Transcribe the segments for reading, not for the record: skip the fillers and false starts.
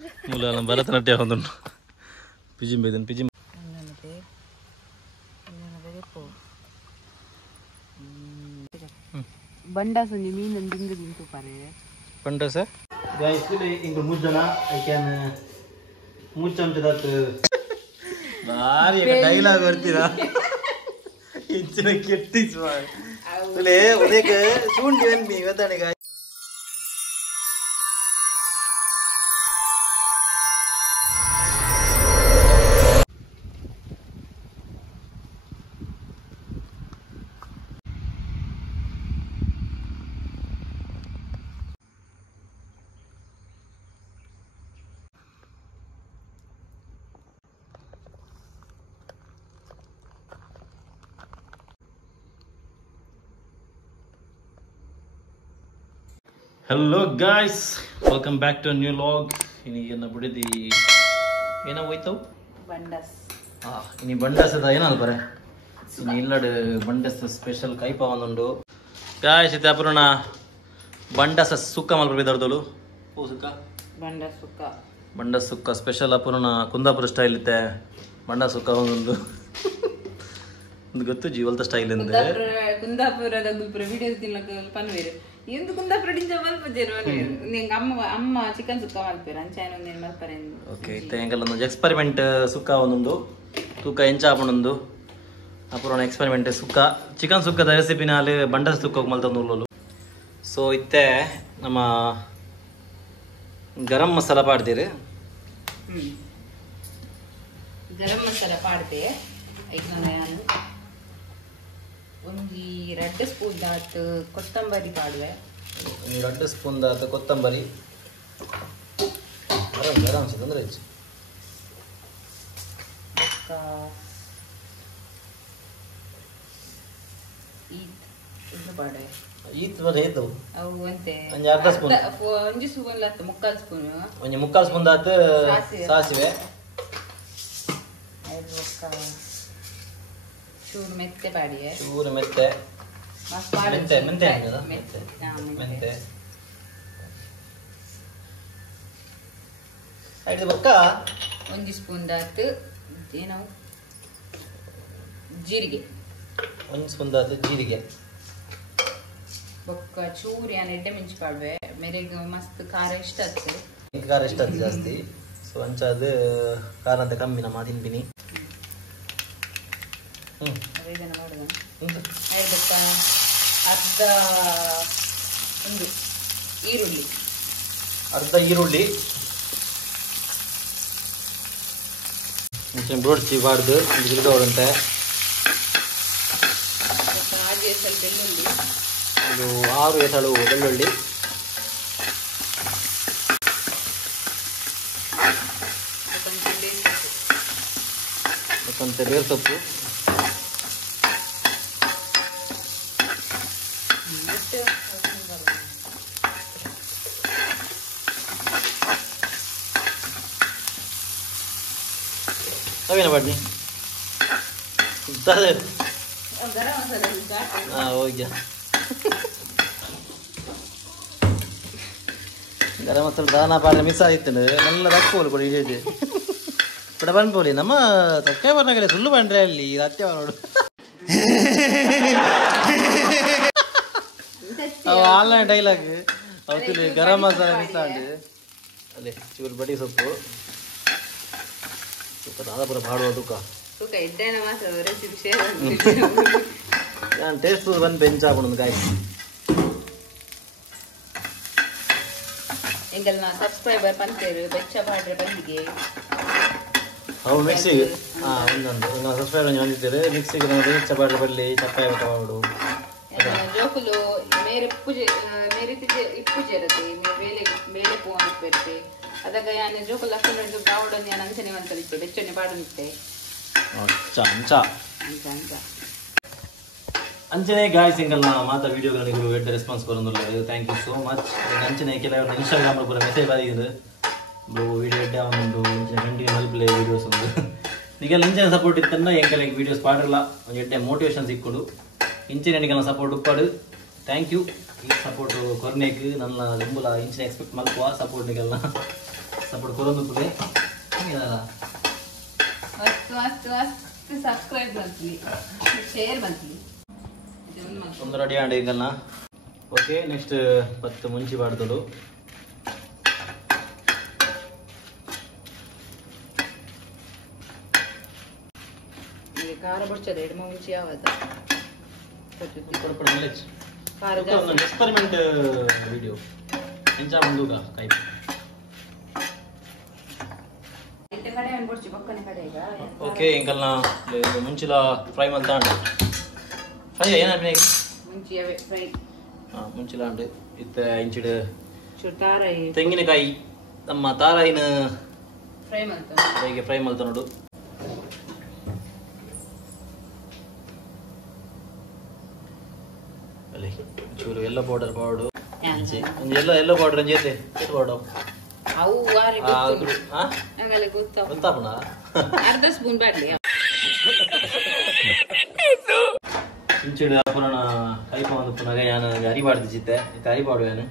ಮೂಲ ಭರತನಾಟ್ಯ ಹೊಂದುಂಟು ಪಿಜಿಂಬೇದನ್ ಪಿಜಿಂ ಬಂಡಾಸ ಮೀನು ತಿಂದು Pare ಬಂಡಾಸ guys into ಮುಜ್ಜನ I can ಮುಚ್ಚಂತದತ್ತು ಭಾರಿ ಡೈಲಾಗ್ ಬರ್ತೀರಾ ಹೆಚ್ಚಿನ ಕೆಟ್ಟಿಸುವ ಉದಯಕ ಶೂಂಠಿ ಬನ್ನಿ ಇವತ್ತಾನೆ ಗಾಯ Hello guys, welcome back to a new vlog. Ini ಏನ ಬಿಡಿದಿ ಏನ ಹೋಯ್ತು ಬಂಡಾಸ್ ಇನಿ ಬಂಡಾಸ್ ಅದ ಏನಲ್ಲ ಬರೆ ಇನಿ ಇಲ್ಲಡ ಬಂಡಾಸ್ ಸ್ಪೆಷಲ್ ಕೈಪ ಒಂದುಂಡು ಗಾಯ್ಸ್ ಇತ್ತೆ ಅಪುರಣ ಬಂಡಾಸ್ ಸುಕ್ಕ ಮಲ್ಪಬಿದರ್ದಲು ಓ ಸುಕ್ಕ ಬಂಡಾಸ್ ಸುಕ್ಕ ಸ್ಪೆಷಲ್ ಅಪುರಣ ಕುಂದಾಪುರ ಸ್ಟೈಲ್ ಇತ್ತೆ ಬಂಡಾಸ್ ಸುಕ್ಕ ಒಂದುಂಡು ಒಂದು ಗೊತ್ತು ಜೀವಲ್ದ ಸ್ಟೈಲ್ ಎಂದೆ ಕುಂದಾಪುರದ ಗುಲ್ಪುರ ವಿಡಿಯೋ ತಿನ್ನಕ ಪನ್ವೇರು ಎಂದು ಕುಂದಾಪುರ ಡಿಂಜ ಮಲ್ಪಜೇರು ನಿಂಗ ಅಮ್ಮ ಚಿಕನ್ ಸುಕ್ಕ ಮಲ್ಪೇರು ಅಂಚಾಯನ ಒಂದೇನು ಮಲ್ಪರೆ ಓಕೆ ಇತ್ತೆ ಎಂಕಲ್ಲ ಒಂದು ಎಕ್ಸ್ಪೆರಿಮೆಂಟ್ ಸುಕ್ಕ ಒಂದುಂಡು ತೂಕ ಎಂಚ ಆಪುಂಡು ಅಪುರಣ ಎಕ್ಸ್ಪೆರಿಮೆಂಟ್ ಸುಕ್ಕ ಚಿಕನ್ ಸುಕ್ಕದ ರೆಸಿಪಿನಾಲು ಬಂಡಾಸ್ ಸುಕ್ಕ ಮಲ್ತಂದು ಸೊ ಇತ್ತೆ ನಮ್ಮ ಗರಂ ಮಸಾಲ ಪಾಡ್ತೀರಿ ಗರಂ ಮಸಾಲ ಪಾಡ್ದೆ ಈಗ ನಾನು ಒಂಜಿ 2 ಸ್ಪೂನ್ ದಾತ್ ಕೊತ್ತಂಬರಿ ಪಾಡುವೆ 2 ಸ್ಪೂನ್ ದಾತ್ ಕೊತ್ತಂಬರಿ ಗರಂ ಗರಂ ತಂದ್ರೆ ಹೆಚ್ಚು ಇದು ಪಾಡೆ ಈತ್ ಬರೇದು ಅವು ಅಂತೆ ಒಂಜಿ ಅರ್ಧ ಸ್ಪೂನ್ ಒಂಜಿ ಸ್ಪೂನ್ ದಾತ್ ಮುಕ್ಕಾಲ್ ಸ್ಪೂನ್ ಒಂಜಿ ಮುಕ್ಕಾಲ್ ಸ್ಪೂನ್ ದಾತ್ ಸಾಸಿವೆ ಚೂರು ಮೆತ್ತೆ ಪಾಡಿಯೆ ಚೂರು ಮೆತ್ತೆ ಮೆತ್ತೆ ಮೆತ್ತೆ ಮೆತ್ತೆ ಮೆತ್ತೆ ಐದು ಬಕ್ಕ ಒಂಜಿ ಸ್ಪೂನ್ ದಾತ್ ಏನೋ ಜೀರಿಗೆ ಒಂದು ಸ್ಪೂನ್ ದಾತ್ ಜೀರಿಗೆ ಬೊಕ್ಕ ಚೂರು ಯಾನ್ ಎಡ್ಡೆ ಮಿಂಚಿ ಪಾಡ್ವೆ ಮೇರೆಗೆ ಮಸ್ತ್ ಖಾರ ಇಷ್ಟ ಆಯ್ತು ಖಾರ ಇಷ್ಟ ಆಯ್ತು ಜಾಸ್ತಿ ಸೊ ಅಂಚಾದ ಖಾರ ಅಂತ ಕಮ್ಮಿ ನಮ್ಮ ತಿನ್ಪಿನಿ ಇದನ್ನ ಮಾಡೋದು ಐದಕ್ಕ ಅರ್ಧ ಒಂದು ಈರುಳ್ಳಿ కొంచెం బ్రోడ్చి వాడుదు జిగురుగా ఉంటే ಒಂದು 6-7 ಬೆಳ್ಳುಳ್ಳಿ కొంచెం ಬೇರ್ ಸೊಪ್ಪು ಅವೇನ ಬಡ್ನಿ ಹೋಗ್ಯ ಗರಂ ಮಸಾಲ ದಾನ ಪಾಡ್ರೆ ಮಿಸ್ ಆಗಿತ್ತು ನಲ್ಲ ತಕ್ಕೋಲು ಕೊಡಿ ಇದೆ ಇಪ್ಪಡ ಬಂದ್ಬೋಲಿ ನಮ್ಮ ತಕ್ಕ ಬರ್ನಾಗಲೇ ಸುಳ್ಳು ಬಂಡ್ರೆ ಅಲ್ಲಿ ಅತ್ಯ ನೋಡು ಆನ್ಲೈನ್ ಡೈಲಾಗ್ ಅವತ್ತು ಗರಂ ಮಸಾಲ ಮಿಸ್ ಆಗಿ ಅಲ್ಲೇ ಚೂರು ಬಡಿ ಸೊಪ್ಪು ಪೂರ ಮಾಡುವ ತೂಕ ಟೇಸ್ಟ್ ಬಂದು ಬೆಂಚ್ ಹಾಕೊಂಡು ಕಾಯಿ ಸಬ್ಸ್ಕ್ರೈಬರ್ ಪಂತೇರು ಬೆಚ್ಚ ಮಾಡ್ರೆ ಬಂದಿಗೆ ಅವು ಮಿಕ್ಸಿಗೆ ಒಂದೊಂದು ಸಬ್ಸ್ಕ್ರೈಬರ್ ಹೊಂದಿದ್ದೇವೆ ಮಿಕ್ಸಿಗೆ ನೋಡಿ ಬೆಚ್ಚ ಮಾಡ್ರೆ ಬರಲಿ ಚಪ್ಪಾಯಿ ಊಟ ಮಾಡು ಜೋಕುಲು ಮೇರೆ ಇಪ್ಪು ಜರತೆ ಬೇಳೆ ಪೂ ಅನ್ಸ್ಬಿಡ್ತೆ ಅದಕ್ಕೆ ಯಾನೆ ಜೋಕುಲು ಲಕ್ಷಣ ಬಾವುಡನ್ನು ನಾನು ಅಂಚನೆ ಅಂತಲಿತ್ತೆ ಬೆಚ್ಚನೆ ಪಾಡುತ್ತೆ ಅಂಚನೆ ಗಾಯ್ಸ್ ಇಂಗಲ್ನ ಮಾತಾ ವಿಡಿಯೋಗಳಿಗೂ ಎಡ್ಡ ರೆಸ್ಪಾನ್ಸ್ ಬರೋದಿಲ್ಲ ಥ್ಯಾಂಕ್ ಯು ಸೋ ಮಚ್ ಅಂಚನೆ ಕೆಲವರು ಇನ್ಸ್ಟಾಗ್ರಾಮ್ ಪೂರ ಮೆಸೇಜ್ ಬಂದಿದೆ ಬ್ರೋ ವಿಡಿಯೋ ಎಡ್ಡ ಒಂದು ಕಂಟಿನ್ಯೂ ಮಲ್ಪ್ಲೇ ವಿಡಿಯೋಸ್ ಒಂದು ಈಗೆಲ್ಲ ಇಂಚಿನ ಸಪೋರ್ಟ್ ಇತ್ತಂದ್ರೆ ಎಂಕಲ ವಿಡಿಯೋಸ್ ಪಾಡಲ್ಲ ಒಂದು ಎಡ್ಡೆ ಮೋಟಿವೇಶನ್ ಸಿಕ್ಕೊಡು ಇಂಚಿನ ಎಣಿಗೆಲ್ಲ ಸಪೋರ್ಟ್ ಉಪ್ಪಾಡು ಥ್ಯಾಂಕ್ ಯು ಈ ಸಪೋರ್ಟ್ ಕೊರ್ನೆಗೆ ನನ್ನ ದುಂಬುಲ ಇಂಚಿನ ಎಕ್ಸ್ಪೆಕ್ಟ್ ಮಲ್ಪುವ ಸಪೋರ್ಟ್ನಿಗೆಲ್ಲ ಸಪೋರ್ಟ್ ಕೊರೊಂದು ಪುಲೆ ಹಿಂಗಿದಲ್ಲ ಅಷ್ಟು ಸಬ್ಸ್ಕ್ರೈಬ್ ಬಂತಲಿ ಶೇರ್ ಬಂತಲಿ ಒಂದು ರೆಡಿ ಆಂಡ್ ಈಗಲ್ಲ ಓಕೆ ನೆಕ್ಸ್ಟ್ 10 ಮುಂಚಿ ಬಾಡ್ದಲು ಖಾರ ಬಡ್ಚದ ಎಡ್ಮ ಮುಂಚೆ ಯಾವದ ಕೊಡ್ಪಡ ಮಿಲೆಚ್ ಖಾರ ಜಾಸ್ತಿ ಒಂದು ಎಕ್ಸ್ಪರಿಮೆಂಟ್ ವಿಡಿಯೋ ಎಂಚ ಬಂದುಗ ಕೈ ಇತ್ತೆ ಕಡೆ ಅನ್ ಬಡ್ಚಿ ಪಕ್ಕನೆ ಕಡೆ ಈಗ ಓಕೆ ಇಂಕಲ್ನ ಮುಂಚಿಲ ಫ್ರೈ ಮಲ್ತಾಂಡ ಫ್ರೈ ಏನಾಗ್ನೇ ಮುಂಚೆ ಅವೇ ಫ್ರೈ ಮುಂಚಿಲ ಅಂಡ್ ಇತ್ತೆ ಇಂಚಿಡ್ ತಾರಾಯಿ ತೆಂಗಿನಕಾಯಿ ನಮ್ಮ ತಾರಾಯಿನ ಫ್ರೈ ಮಾಡ್ತ ಹೇಗೆ ಫ್ರೈ ಮಲ್ತ ನೋಡು ಅಲ್ಲಿ ಚೂರು ಎಲ್ಲ ಪೌಡರ್ ಒಂದು ಎಲ್ಲ ಪೌಡರ್ ಜೊತೆ ಪೌಡರ್ ಅವು ವಾರೆ ಆಗಲು ಆಗಲೇ ಗೊತ್ತಾವ ಗೊತ್ತಾಪಣ ಅರ್ಧ ಸ್ಪೂನ್ ಬಾಡ್ಲಿ ಇಂಚಿಡ್ ಪುರಾಣ ಕೈಪ ಒಂದು ಪುನಃ ಯಾನು ಅರಿ ಬಾಡ್ದಿದ್ದೆ ಅರಿ ಬಾಡುವೇನು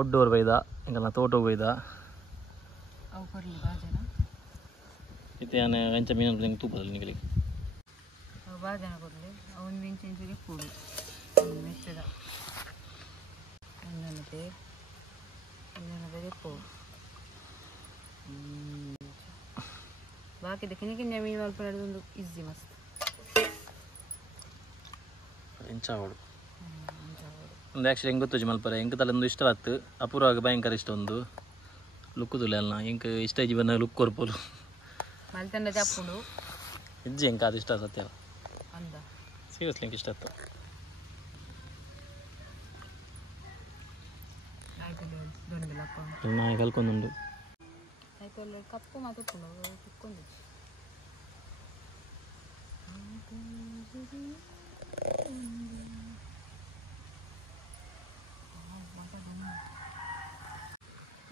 ಔಟ್ಡೋರ್ ಬೈದ ಇಂಕಲ್ನ ತೋಟಕ್ಕೆ ಬೈದ ಅವು ಕೊರ್ಲಿ ಬಾಜನ ಇತ್ತೆ ಯಾನು ಎಂಚ ಮೀನು ನಿಂಗೆ ತೂಪದಲ್ಲಿ ನಿಗಲಿ ಅವು ಬಾಜನ ಕೊರ್ಲಿ ಅವನ್ ಇಂಚಿಗೆ ಕೂಡಿ ಮೆತ್ತದ ಅನ್ನನತೆ ಅನ್ನನತೆ ಪೋ ಬಾಕಿದ ಕಿನಿಕಿನ ಮೀನು ಮಲ್ಪನದು ಒಂದು ಈಸಿ ಮಸ್ತ್ ಎಂಚ ಅವಳು ಒಂದು ಆ್ಯಕ್ಚುಲಿ ಹೆಂಗೆ ಗೊತ್ತು ಮಲ್ಪರೆ ಹೆಂಗೆ ತಲೆಂದು ಇಷ್ಟ ಆಯ್ತು ಅಪೂರ್ವಾಗ ಭಯಂಕರ ಇಷ್ಟ ಒಂದು ಲುಕ್ಕುದಿಲ್ಲ ಅಲ್ಲ ಹೆಂಗೆ ಇಷ್ಟ ಜೀವನ ಲುಕ್ ಕೊರ್ಪೋಲು ಮಲ್ತಂಡ ತಪ್ಪುಡು ಹೆಜ್ಜೆ ಹೆಂಗೆ ಅದು ಇಷ್ಟ ಸತ್ಯ ಅಂದ ಸೀರಿಯಸ್ಲಿ ಹೆಂಗೆ ಇಷ್ಟ ಆಯ್ತು ನಾ ಕಲ್ಕೊಂಡುಂಡು ಆಯ್ತಲ್ಲ ಕಪ್ಪು ಮಾತಾಡ್ಕೊಂಡು ತಿಕ್ಕೊಂಡು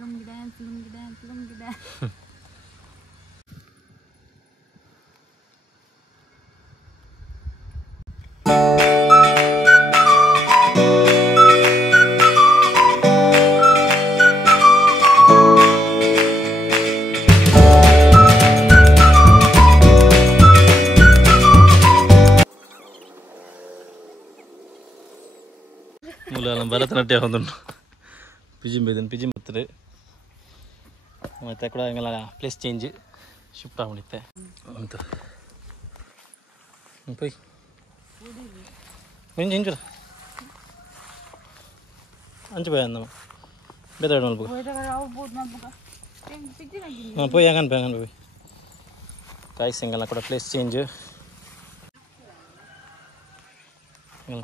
lungi dance ಭರತನಾಟ್ಯ ಹೊಂದುಂಡು ಪಿಜಿಂ ಬರ್ತದೆ ಮತ್ತೆ ಕೂಡ ಹಿಂಗೆಲ್ಲ ಪ್ಲೇಸ್ ಚೇಂಜ್ ಶಿಫ್ಟ್ ಆಗ್ಬಿಡುತ್ತೆ ಅಂತ ಪೋಯ್ ಇಂಚು ಅಂಚು போய் அந்த ಬೇರೆ ನೋಡ್ಬೇಕು ಹಾಂ போய் ಹಂಗನ್ போய் ಕಾಯ್ಸ್ ಹಿಂಗೆಲ್ಲ ಕೂಡ ಪ್ಲೇಸ್ ಚೇಂಜ್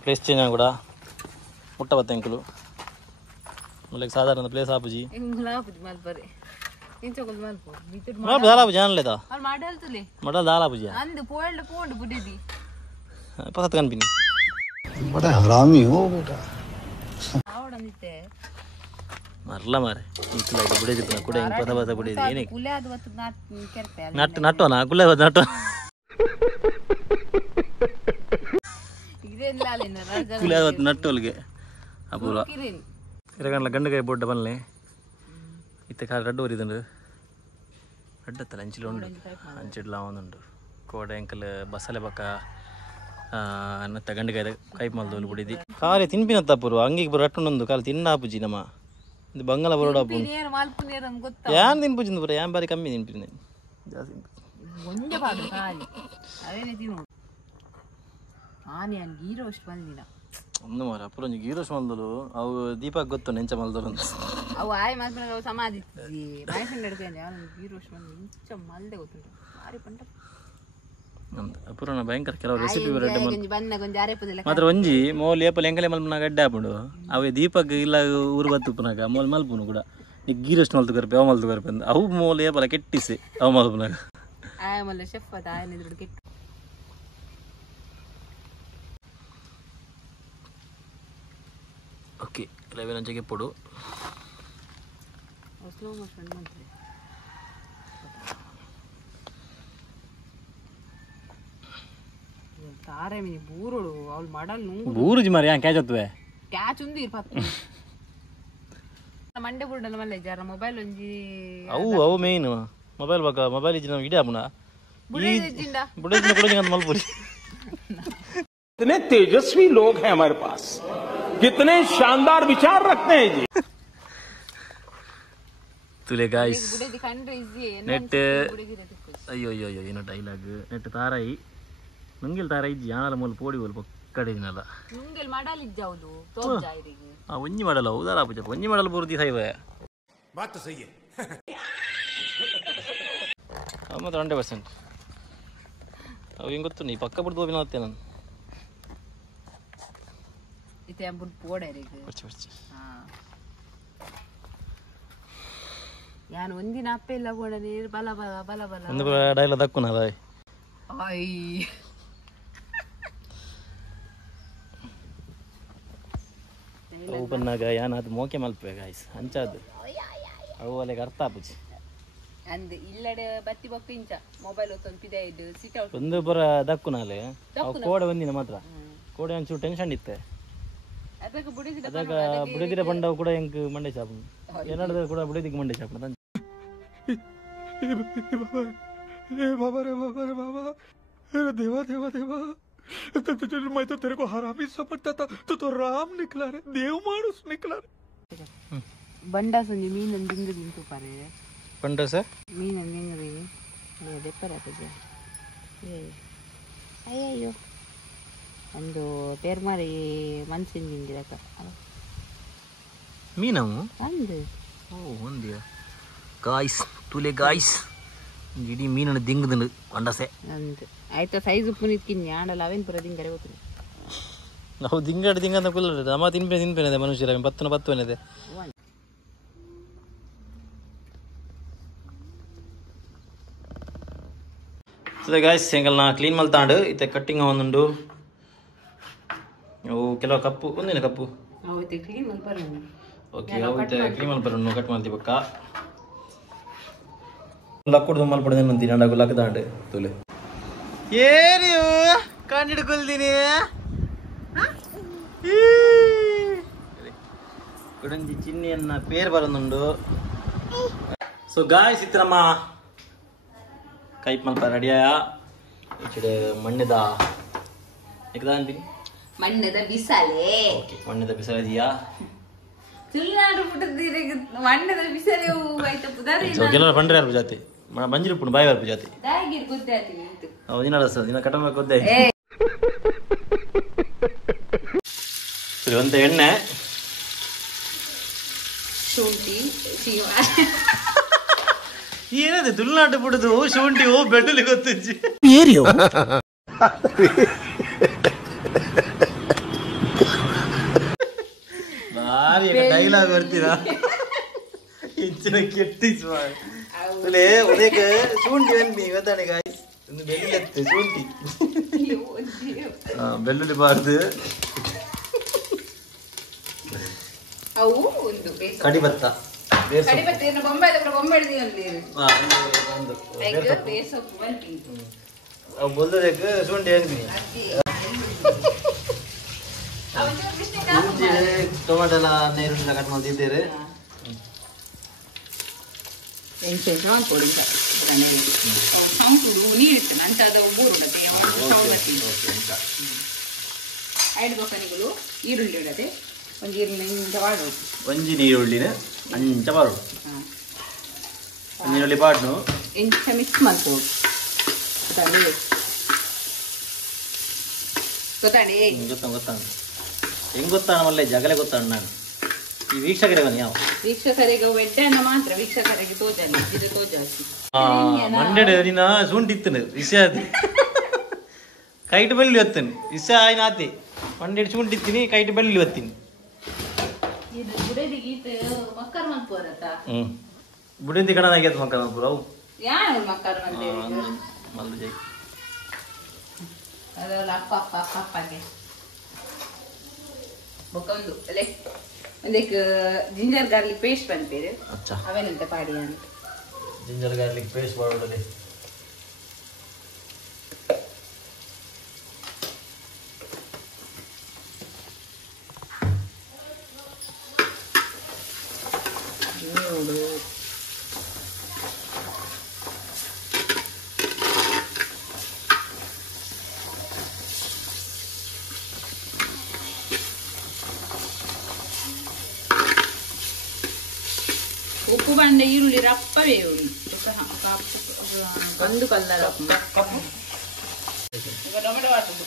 ಪ್ಲೇಸ್ ಚೇಂಜ್ ಕೂಡ ಮುಟ್ಟ ಬತ್ತೆ ಅಂಕಲು ಮళ్ళీ సాధారణ ప్లేస్ ఆపుజీ దాలాపుజీ అనలేదా మడల్ దాలాపుజీ పసత్ కనిపింది बड़ा हरामी हो बेटा మరలా మరి ఇంట్లో అయితే బుడేది కూడా ఇంక పద పద బుడేది నట్టోనా గుళ్ళ నట్టు ಗುಲೆ ನಟ್ಟೋಲ್ಗೆ ಅಪೂರ್ವ ಇರಗಂಡ್ಲ ಗಂಡಕಾಯಿ ಬೋಡ್ಡ ಬನ್ಲೆ ಇತ್ತೆ ಕಾಲ ರಡ್ಡು ಒರಿದುಂಡು ರಡ್ಡತ್ತಲ್ಲ ಅಂಚಿಲು ಉಂಡು ಅಂಚಿಡ್ಲ ಅವನುಂಡು ಕೋಡೆ ಎಂಕಲ್ ಬಸಲೆ ಬಕ್ಕ ನತ್ತ ಗಂಡಕಾಯ್ದ ಕೈಪ್ ಮಲ್ದೋಲು ಬಿಡಿದಿ ಕಾಲಿ ತಿನ್ಪಿನತ್ತ ಅಪೂರ್ವ ಹಂಗಿಗೆ ಬರೋ ರಟ್ಟುಂಡೊಂದು ಕಾಲು ತಿನ್ನಾಪುಜಿ ನಮ್ಮ ಇದು ಬಂಗಾಲ ಬರೋಡಾಪು ಯಾನ್ ತಿನ್ಪುಜಿಂದು ಬರ ಯಾನ್ ಬಾರಿ ಕಮ್ಮಿ ತಿನ್ಪಿನ ಜಾಸ್ತಿ ಒಂದು ಮಾರ ಅಪೂರ್ವ ಗೀರೋಸ್ ಮಲ್ದಲು ಅವು ದೀಪಕ್ ಗೊತ್ತು ನೆಂಚ ಮಲ್ದಲು ಅಂತ ಅವು ಆಯ್ ಮಾತ್ರ ಸಮಾಧಿ ಮೈಸೂರು ನಡ್ಕೊಂಡು ಅವನು ಗೀರೋಸ್ ಇಂಚ ಮಲ್ದೆ ಗೊತ್ತುಂಟು ಭಾರಿ ಪಂಟ ಅಪೂರ್ವನ ಭಯಂಕರ ಕೆಲವು ರೆಸಿಪಿ ಬಂದ ಮಾತ್ರ ಒಂಜಿ ಮೋಲ್ ಏಪಲ್ ಎಂಕಲೆ ಮಲ್ಪುನ ಗಡ್ಡೆ ಹಾಪುಂಡು ಅವು ದೀಪಕ್ ಇಲ್ಲ ಊರು ಬತ್ತುಪುನಾಗ ಮೋಲ್ ಮಲ್ಪುನು ಕೂಡ ನೀ ಗೀರೋಸ್ಟ್ ಮಲ್ತು ಕರ್ಪೆ ಅವ ಮಲ್ತು ಕರ್ಪೆ ಅವು ಮೋಲ್ ಏಪಲ ಕೆಟ್ಟಿಸಿ ಅವ ಮಲ್ಪುನಾಗ ಆಯ ಮಲ್ಲ ಶೆಫ್ ಅದ ಆಯನ ಕೆಟ್ಟು ಓಕೆ 11 ಅಂಚೆಗೆ ಪೊಡು ಸ್ಲೋ ಮೋಷನ್ ಮಾಡ್ತೀವಿ ತಾರೆ ಮೀನಿ ಬೂರುಡು ಅವ್ಳು ಮಾಡಲ್ ಬೂರುಜಿ ಮಾರಿ ಯಾಕೆ ಕ್ಯಾಚ್ ಹತ್ತುವೆ ಕ್ಯಾಚ್ ఉంది ಇರ್ಪತ್ತು ಮಂಡೆ ಬುರ್ಡಲ್ಲ ಮಲ್ಲ ಜರ ಮೊಬೈಲ್ ಒಂಜಿ ಅವು ಮೇನ್ ಮೊಬೈಲ್ ಬಾಕ ಮೊಬೈಲ್ ಇಜ್ಜಿ ನಾವು ಇಡೀ ಆಪುನ ಬುಡೇಜಿನ ಕೊಡೋಜಿನ ಅಂತ ಮಲ್ಪುರಿ कितने तेजस्वी लोग हैं हमारे पास कितने शानदार विचार रखते हैं जी ತುಲೆ ಗಾಯ್ಸ್ ಬುಡೇದಿ ಕಂಡ್ರೆ ಈಜಿ ನೆಟ್ ಅಯ್ಯೋ ಅಯ್ಯೋ ಅಯ್ಯೋ ಏನೋ ಡೈಲಾಗ್ ನೆಟ್ ತಾರಾಯಿ ನುಂಗಿಲ್ ತಾರ ಇಜ್ಜಿ ಯಾನಲ್ಲ ಮೂಲ ಪೋಡಿ ಬೋಲ್ ಪಕ್ಕಡಿನಲ್ಲ ನುಂಗೆಲ್ ಮಾಡಲಿಜ್ಜಾವುದು ತೋಜಾಯಿರಿಗೆ ಒಂಜಿ ಮಾಡಲ್ಲ ಉದಾರ ಪೂಜೆ ಒಂಜಿ ಮಾಡಲ್ಲ ಪೂರ್ತಿ ಸೈವೆ बात तो सही है ಮಾತ್ರ 100% ಅವು ಹೆಂಗೆ ಗೊತ್ತು ನೀ ಪಕ್ಕ ಬಿಡ್ದು ಹೋಗಿ ನಾನು ಇತ್ತೆ ಬುಡ್ ಪೋಡರಿಗೆ ಬರ್ಚಿ ಯಾನ್ ಒಂದಿನ ಅಪ್ಪ ಇಲ್ಲ ಬೋಡ ನೀರು ಬಲ ಬಲ ಬಲ ಬಲ ಒಂದು ಡೈಲಾಗ್ ದಕ್ಕುನಲ್ಲ ಐ ಅವು ಬಂದಾಗ ಯಾನ ಅದು ಮೋಕೆ ಮಲ್ಪೆ ಗಾಯ್ಸ್ ಅಂಚಾದು ಅವು ಅಲ್ಲಿಗೆ ಅರ್ಥ ಆಪುಜಿ ಅಂದ್ ಇಲ್ಲಡೆ ಬತ್ತಿ ಬೊಕ್ಕ ಇಂಚ ಮೊಬೈಲ್ ಒತ್ತೊಂದು ಪಿದೆ ಇದ್ದು ಸಿಟ್ ಔಟ್ ಒಂದು ಬರ ದಕ್ಕುನಾಲೆ ಅವು ಕೋಡೆ ಬಂದಿನ ಮಾತ್ರ ಕೋಡೆ ಒಂಚೂರು ಟೆನ್ಷನ್ ಇತ್ತೆ ಅದಕ್ಕೆ ಬುಡಿದಿದ ಅದಾಗ ಬುಡಗಿರ ಬಂಡವು ಕೂಡ ಹೆಂಗೆ ಮಂಡೆ ಚಾಪು ಏನಾಡಿದ್ರೆ ಕೂಡ ಬುಡದಿಗೆ ಮಂಡೆ ಚಾಪು बाबा रे बाबा अरे देवा देवा देवा मैं तो तेरे को हरामी समझता था तू तो राम निकला रे देव मानुस निकला रे ಬಂಡ ಸಂಜೆ ಮೀನನ್ನು ದಿಂದು ನಿಂತು ಪಾರೆ ಬಂಡ ಸರ್ ಮೀನನ್ನು ಹೆಂಗ್ರಿ ದೆಪ್ಪರ ಅಯ್ಯಯ್ಯೋ ಒಂದು ಪೇರ್ಮಾರಿ ಮನ್ಸಿನ ದಿಂದಿರಕ ಮೀನವು ಅಂದು ಓ ಒಂದಿಯ ಗಾಯ್ಸ್ ತುಲೆ ಗಾಯ್ಸ್ ಇಡೀ ಮೀನನ್ನು ದಿಂಗದು ಬಂಡಸೆ ಅಂದು ಆಯ್ತಾ ಸೈಜ್ ಉಪ್ಪು ನಿತ್ಕಿನ್ನಿ ಆಂಡಲ್ಲ ಅವೇನು ಪುರ ದಿಂಗರೆ ಹೋಗ್ತೀನಿ ನಾವು ದಿಂಗಾಡಿ ದಿಂಗಂತ ಕುಲ್ಲ ಅಮ್ಮ ತಿನ್ಪೇನೆ ಮನುಷ್ಯರ ಪತ್ತುವನಿದೆ ಸರಿ ಗಾಯ್ಸ್ ಹೆಂಗಲ್ಲ ನಾ ಕ್ಲೀನ್ ಮಲ್ತಾಂಡು ಇತ್ತೆ ಕಟ್ಟಿಂಗ್ ಒಂದುಂಡು ಅವು ಕೆಲವು ಕಪ್ಪು ಒಂದಿನ ಕಪ್ಪು ಓಕೆ ಅವು ಇತ್ತೆ ಕ್ಲೀನ್ ಮಲ್ಪರನ್ನು ಕಟ್ ಮಾಡ್ತೀವಿ ಪಕ್ಕ ಲಕ್ಕುಡ್ದು ಮಲ್ಪಡ್ದು ಏನಂತೀನಿ ಅಂಡಾಗು ಲಕ್ಕದಾಂಡು ತುಲೆ ಏರಿ ಕಂಡಿಡ್ಕೊಳ್ತೀನಿ ಕುಡಂಜಿ ಚಿನ್ನಿಯನ್ನ ಪೇರು ಬರೋದುಂಡು ಸೊ ಗಾಯ್ಸ್ ಇತ್ತು ನಮ್ಮ ಕೈಪ್ ಮಲ್ಪ ರೆಡಿಯಾಯ ಇಚಡೆ ಮಣ್ಣದ ಅಂತೀನಿ ಮಣ್ಣದ ಬಿಸಲೆ ಓಕೆ ಮಣ್ಣದ ಬಿಸಿಲು ಇದೆಯಾ ತುಳುನಾಡು ಪುಟ್ಟದ ಮಣ್ಣದ ಬಿಸಲೆ ಆಯ್ತಾ ಪುದಾರಿ ಕೆಲವರ ಪಂಡ್ರೆ ಯಾರು ಜಾತಿ ಬಂಜಿರು ಪುಣ್ ಬಾಯಿ ಬರ್ಪು ಜಾತಿ ದಾಗಿರ್ ಗೊತ್ತಾಯ್ತು ನಿಂತು ದಿನ ದಿನ ಕಟಮ ಗೊತ್ತೇ ಸರಿ ಒಂದು ಎಣ್ಣೆ ಶುಂಠಿ ಏನದು ತುಳುನಾಡು ಬಿಡುದು ಶುಂಠಿ ಬೆಳ್ಳುಳ್ಳಿ ಗೊತ್ತಿಜ್ಜಿ ಭಾರಿ ಡೈಲಾಗ್ ಬರ್ತೀರಾ ಹೆಚ್ಚಿನ ಕೆಟ್ಟಿಸ್ಲೇ ಉದಯಕ ಶುಂಠಿ ಬನ್ನಿ ಇವತ್ತಾನೆ ಗಾಯ್ಸ್ ಒಂದು ಬೆಳ್ಳುಳ್ಳಿ ಎತ್ತು ಶುಂಠಿ ಬೆಳ್ಳುಳ್ಳಿ ಬಾರ್ದು ಅವು ಒಂದು ಕಡಿಬತ್ತ ಕಡಿಬತ್ತೇನು ಬೊಂಬೆ ಬೊಂಬೆ ಒಂದು ಬೇಸೊಪ್ಪು ಬಲ್ಪಿ ಅವು ಬೊಲ್ದಕ್ಕೆ ಶುಂಠಿ ಏನ್ಬಿನಿ ಟೊಮೆಟೊ ಎಲ್ಲ ನೀರುಳ್ಳಿ ಕಟ್ ಮಾಡ್ತಿದ್ದೀರಿ ಸಂಕುಡು ನೀರಿತ್ತು ನಂತರ ಊರುಡತೆ ಐದು ಬೊಕ್ಕನಿಗಳು ಈರುಳ್ಳಿ ಇಡದೆ ಒಂದು ಈರುಳ್ಳಿ ಇಂಚ ಬಾಡು ಒಂಜಿ ನೀರುಳ್ಳಿನ ಅಂಚ ಬಾರು ನೀರುಳ್ಳಿ ಬಾಡ್ನು ಇಂಚ ಮಿಕ್ಸ್ ಮಾಡ್ಬೋದು ಗೊತ್ತಾಡಿ ಗೊತ್ತಾಗ ಹೆಂಗ್ ಗೊತ್ತಾಣ ಮಲ್ಲೆ ಜಗಲೇ ಗೊತ್ತಾಣ ನಾನು ಈ ವೀಕ್ಷಕರೇ ಬನ್ನಿ ಯಾವ ವೀಕ್ಷಕರಿಗೆ ವೆಡ್ಡನ್ನ ಮಾತ್ರ ವೀಕ್ಷಕರಿಗೆ ತೋಜಲ್ಲ ಇದು ತೋಜಾಸ್ತಿ ಮಂಡ್ಯದ ದಿನ ಶುಂಠಿತ್ತನು ವಿಷಯ ಅದು ಕೈಟ್ ಬೆಳ್ಳಿ ಹೊತ್ತನು ವಿಷಯ ಆಯ್ನಾತಿ ಮಂಡ್ಯದ ಶುಂಠಿತ್ತೀನಿ ಕೈಟ್ ಬೆಳ್ಳಿ ಹೊತ್ತೀನಿ ಇದು ಬುಡದಿ ಗೀತೆ ಮಕ್ಕರ್ ಮಲ್ಪೋರತ ಬುಡಂತಿ ಕಣನಾಗ್ಯದ ಮಕ್ಕಳ ಮಲ್ಪುರ ಅವು ಯಾರು ಮಕ್ಕರ್ ಮಲ್ಪೇರಿ ಮಲ್ಲು ಜೈ ಅದಲ್ಲ ಅಪ್ಪ ಅಪ್ಪ ಅಪ್ಪ ಅಪ್ಪಗೆ ಬೊಕ್ಕೊಂದು ಅಲ್ಲೇ ಒಂದಕ್ಕೆ ಜಿಂಜರ್ ಗಾರ್ಲಿಕ್ ಪೇಸ್ಟ್ ಬಂದ್ಪೇರು अच्छा ಅವೇನಂತ ಪಾಡಿ ಅಂತ जिंजर गार्लिक पेस्ट ಮಾಡೋದು ಉಪ್ಪು ಬಂಡ ಈರುಳ್ಳಿ ರಪ್ಪವೇ ಉಳಿ ಒಂದು ಕಲ್ಲರ ಈಗ ಟೊಮೆಟೊ ಹಾಕುದು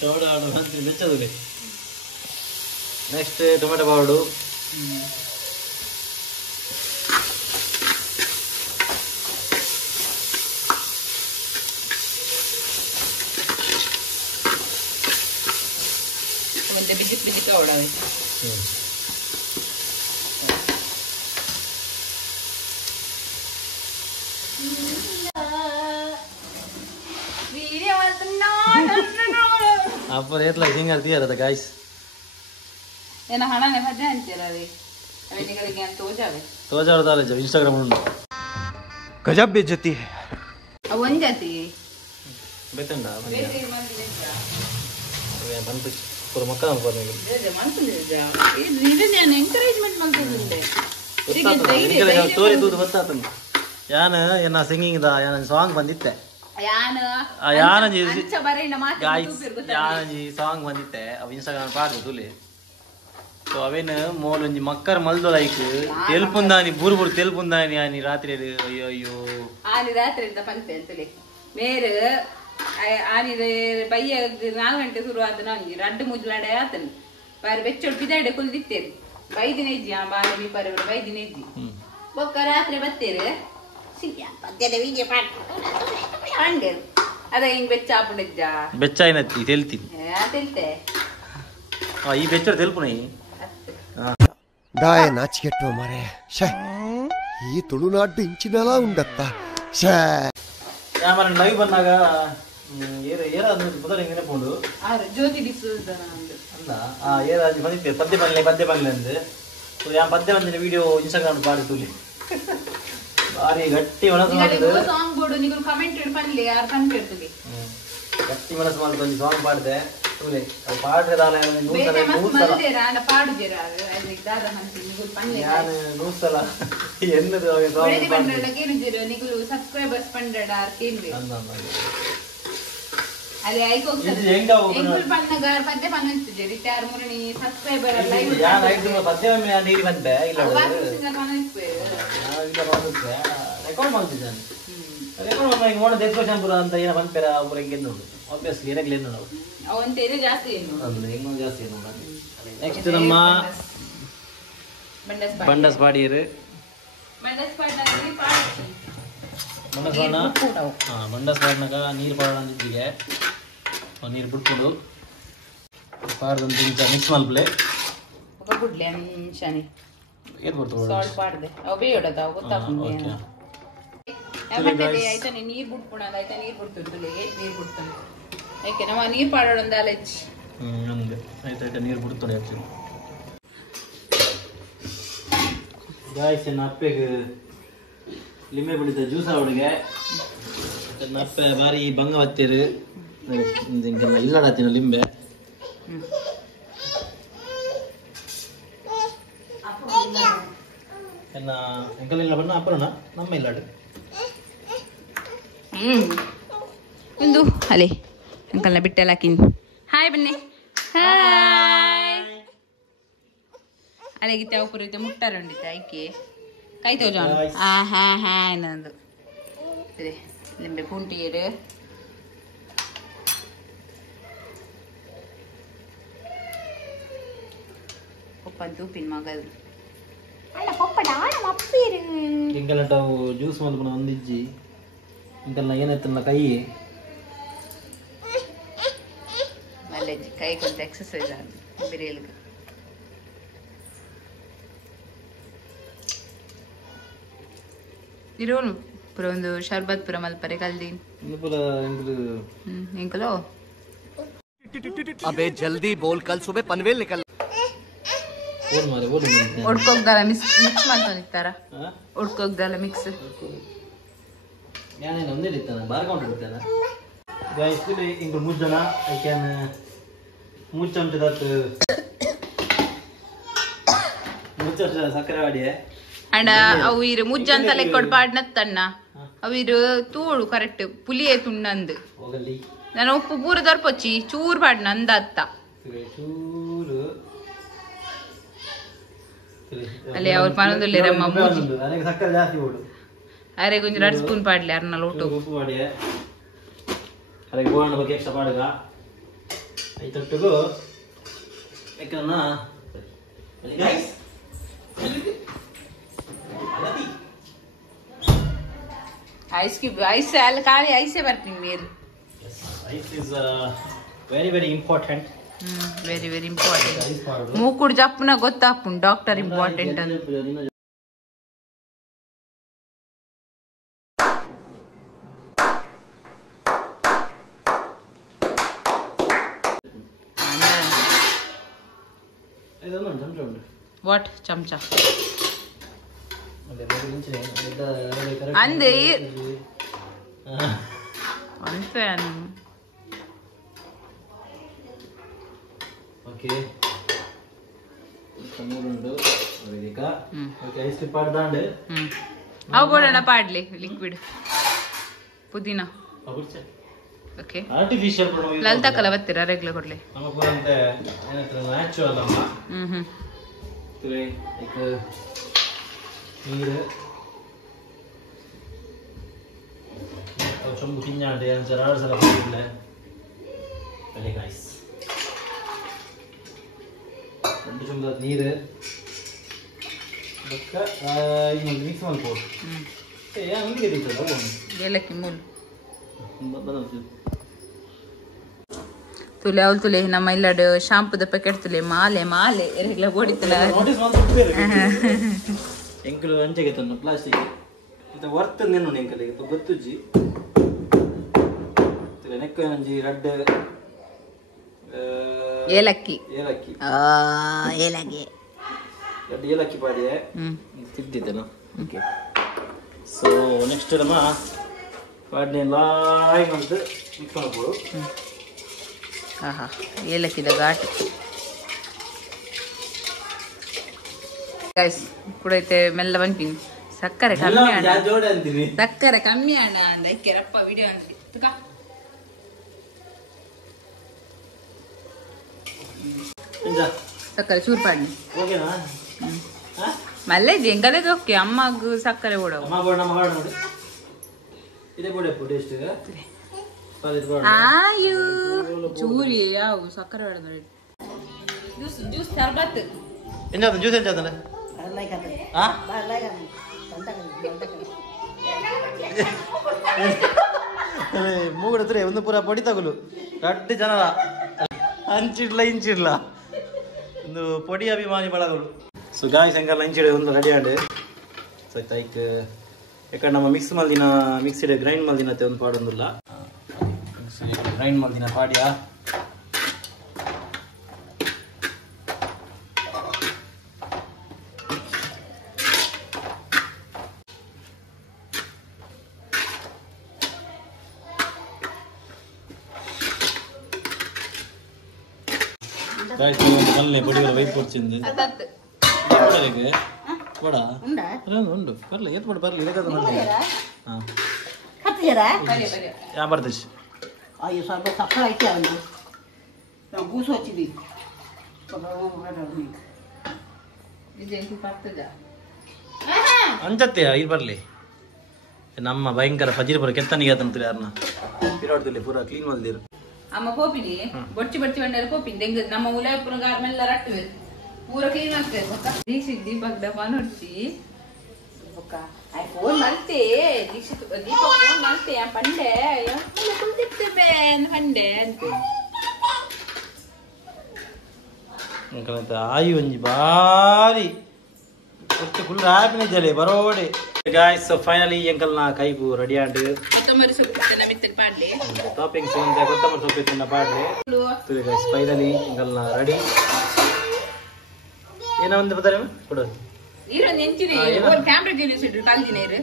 ಟೊಮೆಟೊ ಹಾಕಿ ಬೆಚ್ಚದು ನೆಕ್ಸ್ಟ್ ಟೊಮೆಟೊ ಪೌಡರ್ ಒಂದು ಬಿಜಿಕ್ ಬಿಜಿಕ ಹೊಡವೆ ಅಪ್ಪ ರೇಟ್ಲ ಹಿಂಗೆ ತೀರದ ಗಾಯ್ಸ್ ಏನ ಹಣನೆ ಸಜ್ಜೆ ಅಂತೀರ ರೀ ಅವನಿಗಳಿಗೆ ಅಂತ ತೋಜಾಡ್ದಾರೆ ಇನ್ಸ್ಟಾಗ್ರಾಮ್ ಉಂಟು गजब बेइज्जती है ಒಂಜಾತಿ ಬೇತಂಡ ಬಂತು ಪೂರ ಮಕ್ಕಳ ಎಂಕರೇಜ್ಮೆಂಟ್ ಮಾಡ್ತಿದ್ದೆ ಸ್ಟೋರಿ ತೂದು ಗೊತ್ತಾತ ಯಾನ ಏನ ಸಿಂಗಿಂಗ್ ಯಾನ ಸಾಂಗ್ ಬಂದಿತ್ತೆ ಯಾನಂಜಿ ಸಾಂಗ್ ಬಂದಿತ್ತೆ ಅವ ಇನ್ಸ್ಟಾಗ್ರಾಮ್ ಪಾಡ್ದು ತುಲಿ ಸೊ ಅವೇನು ಮೋಲೊಂಜಿ ಮಕ್ಕರ್ ಮಲ್ದು ಲೈಕ್ ತೆಲ್ಪುಂದಾನಿ ಬೂರು ಬೂರು ತೆಲ್ಪುಂದಾನಿ ಆನಿ ರಾತ್ರಿ ಅಯ್ಯೋ ಅಯ್ಯೋ ಆನಿ ರಾತ್ರಿ ಅಂತ ಪಂತೆ ಅಂತೇಳಿ ಮೇರೆ ಆನಿ ಬಯ್ಯ 4 ಗಂಟೆ ಶುರು ಆದ ನಂಗೆ 2 ಮುಜ್ಲಾಡೆ ಆತನು ಬಾರಿ ಬೆಚ್ಚೊಡ್ ಬಿದಾಡೆ ಕುಲ್ದಿತ್ತೇರಿ ಬೈದಿನ ಇಜ್ಜಿ ಆ ಬಾರಿ ಬಿಪರ ಬೈದಿನ ಇಜ್ಜಿ ಬೊಕ್ಕ ರಾತ್ರಿ ಬತ್ತೇರಿ ಪದ್ಯದ ವಿಜಯ ಪಾಠ ಹಂಡೇರು ಅದ ಹಿಂಗ್ ಬೆಚ್ಚ ಹಾಕೊಂಡಿದ್ದ ಬೆಚ್ಚ ಏನತ್ತಿ ತೆಲ್ತೀನಿ ತೆಲ್ತೆ ಈ ಬೆಚ್ಚ ತೆಲ್ಪುನ ದಾಯ ನಾಚಿಕೆಟ್ಟು ಮರೆ ಶೇ ಈ ತುಳುನಾಡು ಇಂಚಿನಲ್ಲ ಉಂಡತ್ತ ಶೇ ಯಾಮರ ಲೈವ್ ಬಂದಾಗ ಮೊದಲು ಹಿಂಗೆ ನೆನಪುಂಡು ಜ್ಯೋತಿ ಡಿಸೂಸ್ ಅಂದ ಏರಾಜಿ ಬಂದಿತ್ತೆ ಪದ್ಯ ಬಂದ್ಲೆ ಅಂದು ಯಾ ಪದ್ಯ ಬಂದಿನ ವಿಡಿಯೋ ಇನ್ಸ್ಟಾಗ್ರಾಮ್ ಪಾಡಿ ತುಲಿ ಬಾರಿ ಗಟ್ಟಿ ಮನಸ್ಸು ಮಾಡಿದ್ರು ಸಾಂಗ್ ಬೋರ್ಡು ನೀವು ಕಮೆಂಟ್ ಇಡ್ಪನ್ಲಿ ಯಾರು ಪನ್ಪೇರ್ತದೆ ಗಟ್ಟಿ ಮನಸ್ಸು ಮಾಡಿದ್ರು ಒಂದು ಸಾಂಗ್ ಪಾಡಿದೆ ತುಲಿ ಅದು ಪಾಡ್ರದಾಲ 100 ಸಲ ಎನ್ನದು ಸಬ್ಸ್ಕ್ರೈಬರ್ಸ್ ಪಂಡ್ರೆಡ್ ಅಲ್ಲಿ ಪದ್ಯ ಪನ್ನಿಸ್ತಿದ್ದೆ ರಿಟೈರ್ ಮುರಣಿ ಸಬ್ಸ್ಕ್ರೈಬರ್ ಪದ್ಯ ನೀಡಿ ಬಂದೆ ಇಲ್ಲ ರೆಕಾರ್ಡ್ ಮಾಡ್ತಿದ್ದಾನೆ ರೆಕಾರ್ಡ್ ಮಾಡಿ ನೋಡ ದೇಶಪುರ ಅಂತ ಏನೋ ಬಂದ್ಪೇರ ಒಬ್ಬರು ಹೆಂಗೆ ನೋಡು ಆಬ್ವಿಯಸ್ಲಿ ಏನಾಗಲಿ ಏನು ನಾವು ಅವಂತೇನೆ ಜಾಸ್ತಿ ಏನು ಅಂದ್ರೆ ಹೆಂಗ್ ಜಾಸ್ತಿ ಏನು ನೆಕ್ಸ್ಟ್ ನಮ್ಮ ಬಂಡಸ್ ಪಾಡೀರು ಬಂಡಸ್ ಪಾಡ್ನಾಗ ನೀರು ಪಾಡಿಗೆ ನೀರು ಬಿಟ್ಕೊಡು ಪಾಡ್ದಂತ ಮಿಕ್ಸ್ ಮಲ್ಪ್ಲೆ ಬಿಡ್ಲಿ ಅಂಶಾನಿ ಏನ್ ಬರ್ತದೆ ಸಾಲ್ಟ್ ಪಾಡ್ದೆ ಅವು ಬೇಯೋಡದ ಅವು ಗೊತ್ತಾಗ್ತದೆ ಆಯ್ತಾ ನೀರು ಬಿಟ್ಕೊಡೋದು ಆಯ್ತಾ ನೀರು ಬಿಡ್ತಿರ್ತಿಲ್ಲ ನೀರು ಬಿಡ್ತಾನೆ ಯಾಕೆ ನಮ್ಮ ನೀರು ಪಾಡೋದೊಂದು ಅಲಚ್ಚಿ ಹಂಗೆ ಆಯ್ತಾಯ್ತಾ ನೀರು ಬಿಡ್ತಾನೆ ಆ್ಯಕ್ಚುಲಿ ಗಾಯ್ಸ್ ನಪ್ಪೆಗೆ ಲಿಂಬೆ ಬಿಡಿದ ಜ್ಯೂಸ್ ಅವಳಿಗೆ ನಪ್ಪೆ ಬಾರಿ ಬಂಗ ಹತ್ತಿರು ಹಿಂಗೆಲ್ಲ ಇಲ್ಲಾಡತ್ತೀನ ಲಿಂಬೆ ಎನ್ನ ಎಂಕಲೆಲ್ಲ ಬಣ್ಣ ಅಪ್ಪರಣ ನಮ್ಮ ಇಲ್ಲಾಡು ಒಂದು ಅಲೆ ಅಂಕಲ್ನ ಬಿಟ್ಟೆಲ್ಲ ಹಾಕಿನಿ ಹಾಯ್ ಬನ್ನಿ ಹಾಯ್ ಅಲೆಗಿತ್ತೆ ಉಪರಿತ ಮುಟ್ಟಾರಂಡಿತ್ತೆ ಐಕೆ ಕೈ ತೋಜ ಹಾ ಹಾ ಇನ್ನೊಂದು ಸರಿ ಲಿಂಬೆ ಪುಂಟಿಯರು ಉಪ್ಪಂತ ಉಪ್ಪಿನ ಮಗದು ಅಲ್ಲ ಪಪ್ಪಡ ಮಪ್ಪೀರು ಇಂಕಲ್ಟ ಜ್ಯೂಸ್ ಮಾಡ್ಕೊಂಡು ಒಂದಿಜ್ಜಿ ಇಂಕಲ್ನ ಏನೈತಲ್ಲ ಕೈ ಮಲ್ಲೆಜ್ಜಿ ಕೈ ಕೊಂತ ಎಕ್ಸಸೈಸ್ ಆಗ ಬಿರಿಯಲ್ಗೆ ಇರೋನು ಪುರ ಒಂದು ಶರ್ಬತ್ ಪುರ ಮಲ್ಪರೆ ಕಲ್ದೀನ್ अबे जल्दी बोल कल सुबह पनवेल निकल ಫೋನ್ ಮಾರೆ ಓಡು ಒಡ್ಕೋಗ್ದಲ್ಲ ಮಿಕ್ಸ್ ಮಾಡ್ಕೊಂಡಿರ್ತಾರ ಒಡ್ಕೋಗ್ದಲ್ಲ ಮಿಕ್ಸ್ ഞാനേ ഒന്നേ ഇരിത്താന ബാർക്കൗണ്ട് എടുത്താന ഗൈസ് ഇതിൽ ಇಂಗು ಮುಜ್ಜನ ಐ ಕ್ಯಾನ್ ಮುಚ್ಚಂತದತ್ತು ಮುಚ್ಚ ಸಕ್ಕರೆ ವಾಡಿಯೆ ಅಂಡ ಅವು ಇರು ಮುಜ್ಜ ಅಂತ ಲೆಕ್ಕೊಡ್ ಪಾಡ್ನತ್ತಣ್ಣ ಅವು ಇರು ತೂಳು ಕರೆಕ್ಟ್ ಪುಲಿಯೇ ತುಂಡಂದು ಹೋಗಲಿ ನಾನು ಉಪ್ಪು ಪೂರ ದೊರ್ಪೊಚ್ಚಿ ಚೂರು ಪಾಡ್ನ ಅಂದ ಅತ್ತ ಚೂರು ಅಲ್ಲಿ ಅವ್ರು ಪನೊಂದುಲ್ಲೇರಮ್ಮ ಅದಕ್ಕೆ ಸಕ್ಕರೆ ಜಾಸ್ತಿ ಓಡು ಅರೆ ಕೊಂಚ 2 ಸ್ಪೂನ್ ಪಾಡ್ಲಿ ಅರ್ನಲ್ಲ ಒಟ್ಟು ಉಪ್ಪು ಮಾಡಿ ಅದಕ್ಕೆ ಗೋವಣ್ಣ ಬಗ್ಗೆ ಎಕ್ಸ್ಟ್ರಾ ಪಾಡುಗ ಐತೊಟ್ಟಿಗೂ ಯಾಕನ್ನ ಗೈಸ್ ಐಸ್ ಕ್ಯೂಬ್ ಐಸ್ ಅಲ್ಲಿ ಖಾಲಿ ಐಸೇ ಬರ್ತೀನಿ ಮೇರು ice is very very important very very important ಮೂಕುಡ್ ಜಪ್ಪನ ಗೊತ್ತಾಪುಂಡು ಡಾಕ್ಟರ್ ಇಂಪಾರ್ಟೆಂಟ್ ಅಂತ ವಾಟ್ ಚಮಚ ಅಂದೆ ಅಂತೆ ಓಕೆ ಮೂರುಂಡು ಈಗ ಓಕೆ ಐಸ್ ಪಾಡ್ದಾಂಡು ಅವು ಬೋಡಣ ಪಾಡ್ಲಿ ಲಿಕ್ವಿಡ್ ಪುದೀನ ಓಕೆ ಆರ್ಟಿಫಿಷಿಯಲ್ ಲಲ್ತಕ್ಕಲ್ಲ ಬತ್ತೀರಾ ರೆಗ್ಯುಲರ್ ಕೊಡ್ಲಿ ನಮಗಂತೆ ಏನಂತ ನ್ಯಾಚುರಲ್ ಅಮ್ಮ ಲೈಕ್ ನೀರು ಚೊಂಬು ಕಿಂಜಾಂಡೆ ಒಂದ್ಸಲ 2 ಸಲ ಬಂದಿಲ್ಲ ಅದೇ ಗಾಯ್ಸ್ 2 ಚೊಂಬು ನೀರು ಅದಕ್ಕೆ ಇನ್ನೊಂದು ಮಿಕ್ಸ್ ಮಾಡ್ಬೋದು ಅಂಗಡಿ ಇರ್ತದೆ ಏಲಕ್ಕಿ ಮೂಲು ತುಲೆ ಅವಳು ತುಲೆ ನಮ್ಮ ಇಲ್ಲಡು ಶಾಂಪುದ ಪ್ಯಾಕೆಟ್ ತುಲೆ ಮಾಲೆ ಮಾಲೆ ಎರಗ್ಲ ಓಡಿತಲ್ಲ ಎಂಕಲು ಅಂಚೆಗೆ ತಂದು ಪ್ಲಾಸ್ಟಿಕ್ ಇಂತ ವರ್ತ್ ನೆನ್ನು ಎಂಕಲಿಗೆ ಗೊತ್ತುಜ್ಜಿ ನೆಕ್ಕ ಒಂಜಿ ರಡ್ಡ್ ಏಲಕ್ಕಿ ಏಲಕ್ಕಿ ಏಲಕ್ಕಿ ರಡ್ಡ್ ಏಲಕ್ಕಿ ಪಾಡಿಯೆ ತಿದ್ದಿದ್ದೇನು ಓಕೆ ಸೊ ನೆಕ್ಸ್ಟ್ ನಮ್ಮ ಪಾಡ್ನೆ ಲಾಯ್ ಅಂತ ಮಿಕ್ಸ್ ಮಾಡ್ಬೋದು ಆಹಾ ಏಲಕ್ಕಿದ ಘಾಟ್ ಗೈಸ್ ಇప్పుడైతే ಮೆಲ್ಲ ಬಂತೀನಿ ಸಕ್ಕರೆ ಕಮ್ಮಿ ಅಣ್ಣ ಸಕ್ಕರೆ ಕಮ್ಮಿ ಅಣ್ಣ ಅಂದಕ್ಕೆ ರಪ್ಪ ವಿಡಿಯೋ ಅಂದ್ರಿ ಸಕ್ಕರೆ ಚೂರು ಪಾಡಿ ಮಲ್ಲೆ ಜಂಗಲದ ಓಕೆ ಅಮ್ಮಗೂ ಸಕ್ಕರೆ ಓಡವು ಆಯು ಚೂರಿ ಯಾವು ಸಕ್ಕರೆ ಹೊಡೆದ ಜ್ಯೂಸ್ ಜ್ಯೂಸ್ ಸರ್ಬತ್ ಎಂಜಾದ ಜ್ಯೂಸ್ ಎಂಜಾದ ಮೂಗಡತ್ರೆ ಒಂದು ಪೂರ ಪೊಡಿ ತಗೊಲು ರಡ್ಡು ಜನ ಹಂಚಿಡ್ಲ ಇಂಚಿಡ್ಲ ಒಂದು ಪೊಡಿ ಅಭಿಮಾನಿ ಬಳಗಲು ಸೊ ಗಾಯ್ ಶಂಕರ್ ಲಂಚಿಡ್ ಒಂದು ರೆಡಿ ಆಂಡ್ ಸೊ ಲೈಕ್ ಯಾಕಂದ್ರೆ ನಮ್ಮ ಮಿಕ್ಸ್ ಮಲ್ದಿನ ಮಿಕ್ಸಿಡ್ ಗ್ರೈಂಡ್ ಮಲ್ದಿನತೆ ಒಂದು ಪಾಡೊಂದಿಲ್ಲ ಗ್ರೈಂಡ್ ಮಲ್ದಿನ ಪಾಡ್ಯಾ పొడి వైపు వచ్చింది ఉండు పర్లే ఏది పడు పర్లే ఇదే కదా యాభర్దేశ్ అయ్యో సార్ సక్కలు అయితే అండి పూసి వచ్చింది ಅಂಜತ್ತೆ ಇದು ಬರಲಿ ನಮ್ಮ ಭಯಂಕರ ಫಜೀರ್ ಬರ ಕೆತ್ತನಿಗೆ ಅಂತಂತಾರೆ ಯಾರನ್ನ ಪಿರಾಡ್ದಲ್ಲಿ ಪೂರ ಕ್ಲೀನ್ ಮಾಡಿದಿರು ಅಮ್ಮ ಕೋಪಿನಿ ಬೊಚ್ಚಿ ಬೊಚ್ಚಿ ಬಂಡಾರ ಕೋಪಿನಿ ದೆಂಗ ನಮ್ಮ ಉಲಾಯಪುರ ಗಾರ್ಮೆಲ್ಲ ರಟ್ಟುವೆ ಪೂರ ಕ್ಲೀನ್ ಮಾಡ್ತೇವೆ ಬೊಕ್ಕ ದೀಕ್ಷಿತ್ ದೀಪಕ್ ಡಬ್ಬ ನೋಡ್ಸಿ ಬೊಕ್ಕ ಐ ಫೋನ್ ಮಾಡ್ತೆ ದೀಕ್ಷಿತ್ ದೀಪಕ್ ಫೋನ್ ಮಾಡ್ತೆ ಪಂಡೆ ಕುಳಿತಿರ್ತೇವೆ ಪಂಡೆ ಅಂತ ಆಯಿ ಒಂಜಿ ಬಾರಿ ಫುಲ್ ಹ್ಯಾಪಿನೆಸ್ ಜಲೆ ಬರೋಡೆ ಗಾಯ್ಸ್ ಫೈನಲಿ ಎಂಕಲ್ನ ಕೈಬು ರೆಡಿ ಆಂಡ್ ಕೊತ್ತಂಬರಿ ಸೊಪ್ಪು ಮಿತ್ತಲ್ ಪಾಡ್ಲಿ ಟಾಪಿಂಗ್ಸ್ ಅಂತ ಕೊತ್ತಂಬರಿ ಸೊಪ್ಪು ತಿನ್ನ ಪಾಡ್ಲಿ ಗಾಯ್ಸ್ ಫೈನಲಿ ಎಂಕಲ್ನ ರೆಡಿ ಏನೋ ಒಂದು ಬರ್ತಾರೆ ಕೊಡು ಇರೊಂದು ಎಂಚಿರಿ ಒಂದು ಕ್ಯಾಮ್ರಾ ಜೀಲಿಸ್ ಇಡ್ರು ಕಲ್ದಿನ ಇರು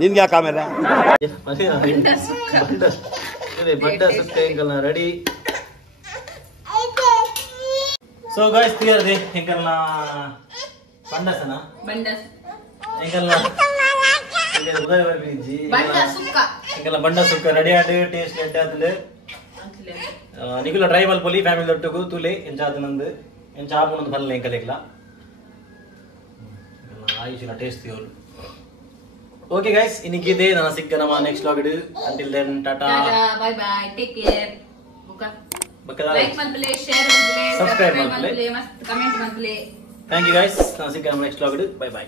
ನಿನ್ಗೆ ಯಾಕೆ ಆಮೇಲೆ ಬಂಡ ಸುಕ್ಕ ಬಂಡ ಸುಕ್ಕ ಎಂಕಲ್ನ ರೆಡಿ ಸೊ ಗಾಯ್ಸ್ ಕ್ಲಿಯರ್ ದೆ ಎಂಕಲ್ನ ಬಂಡಸನ ಬಂಡ ಎಂಕಲ್ನ ಉದಾರಿ ಬರ್ಬಿಜಿ ಬಂಡ ಸುಕ್ಕ ಎಂಕಲ್ನ ಬಂಡ ಸುಕ್ಕ ರೆಡಿ ಆಡ್ ಟೇಸ್ಟ್ ರೆಡಿ ಆದಲೆ ನಿಗುಲ ಟ್ರೈಬಲ್ ಪೊಲಿ ಫ್ಯಾಮಿಲಿ ದೊಟ್ಟಗು ತುಲೆ ಎಂಚಾದ ನಂದು ಎಂಚ ಆಪುನೊಂದು ಬಲ್ಲ ಎಂಕಲೆಗ್ಲ ಆಯುಷಿನ ಟೇಸ್ಟ್ ತಿಯೋಲು ಓಕೆ ಗೈಸ್ ಇನ್ನಿಗಿದೆ ನನ್ನ ಸಿಕ್ಕ ನಮ್ಮ next vlog until then tata bye bye take care ಬಕ್ಕದ ಲೈಕ್ ಮಲ್ಪಲೆ ಶೇರ್ ಮಲ್ಪಲೆ Subscribe ಮಲ್ಪಲೆ. ಮಸ್ತ್ ಕಮೆಂಟ್ ಮಲ್ಪಲೆ ಥ್ಯಾಂಕ್ ಯು ಗೈಸ್ ನನ್ನ ಸಿಕ್ಕ ನಮ್ಮ ನೆಕ್ಸ್ಟ್ ವ್ಲಾಗ್ ಬೈ ಬೈ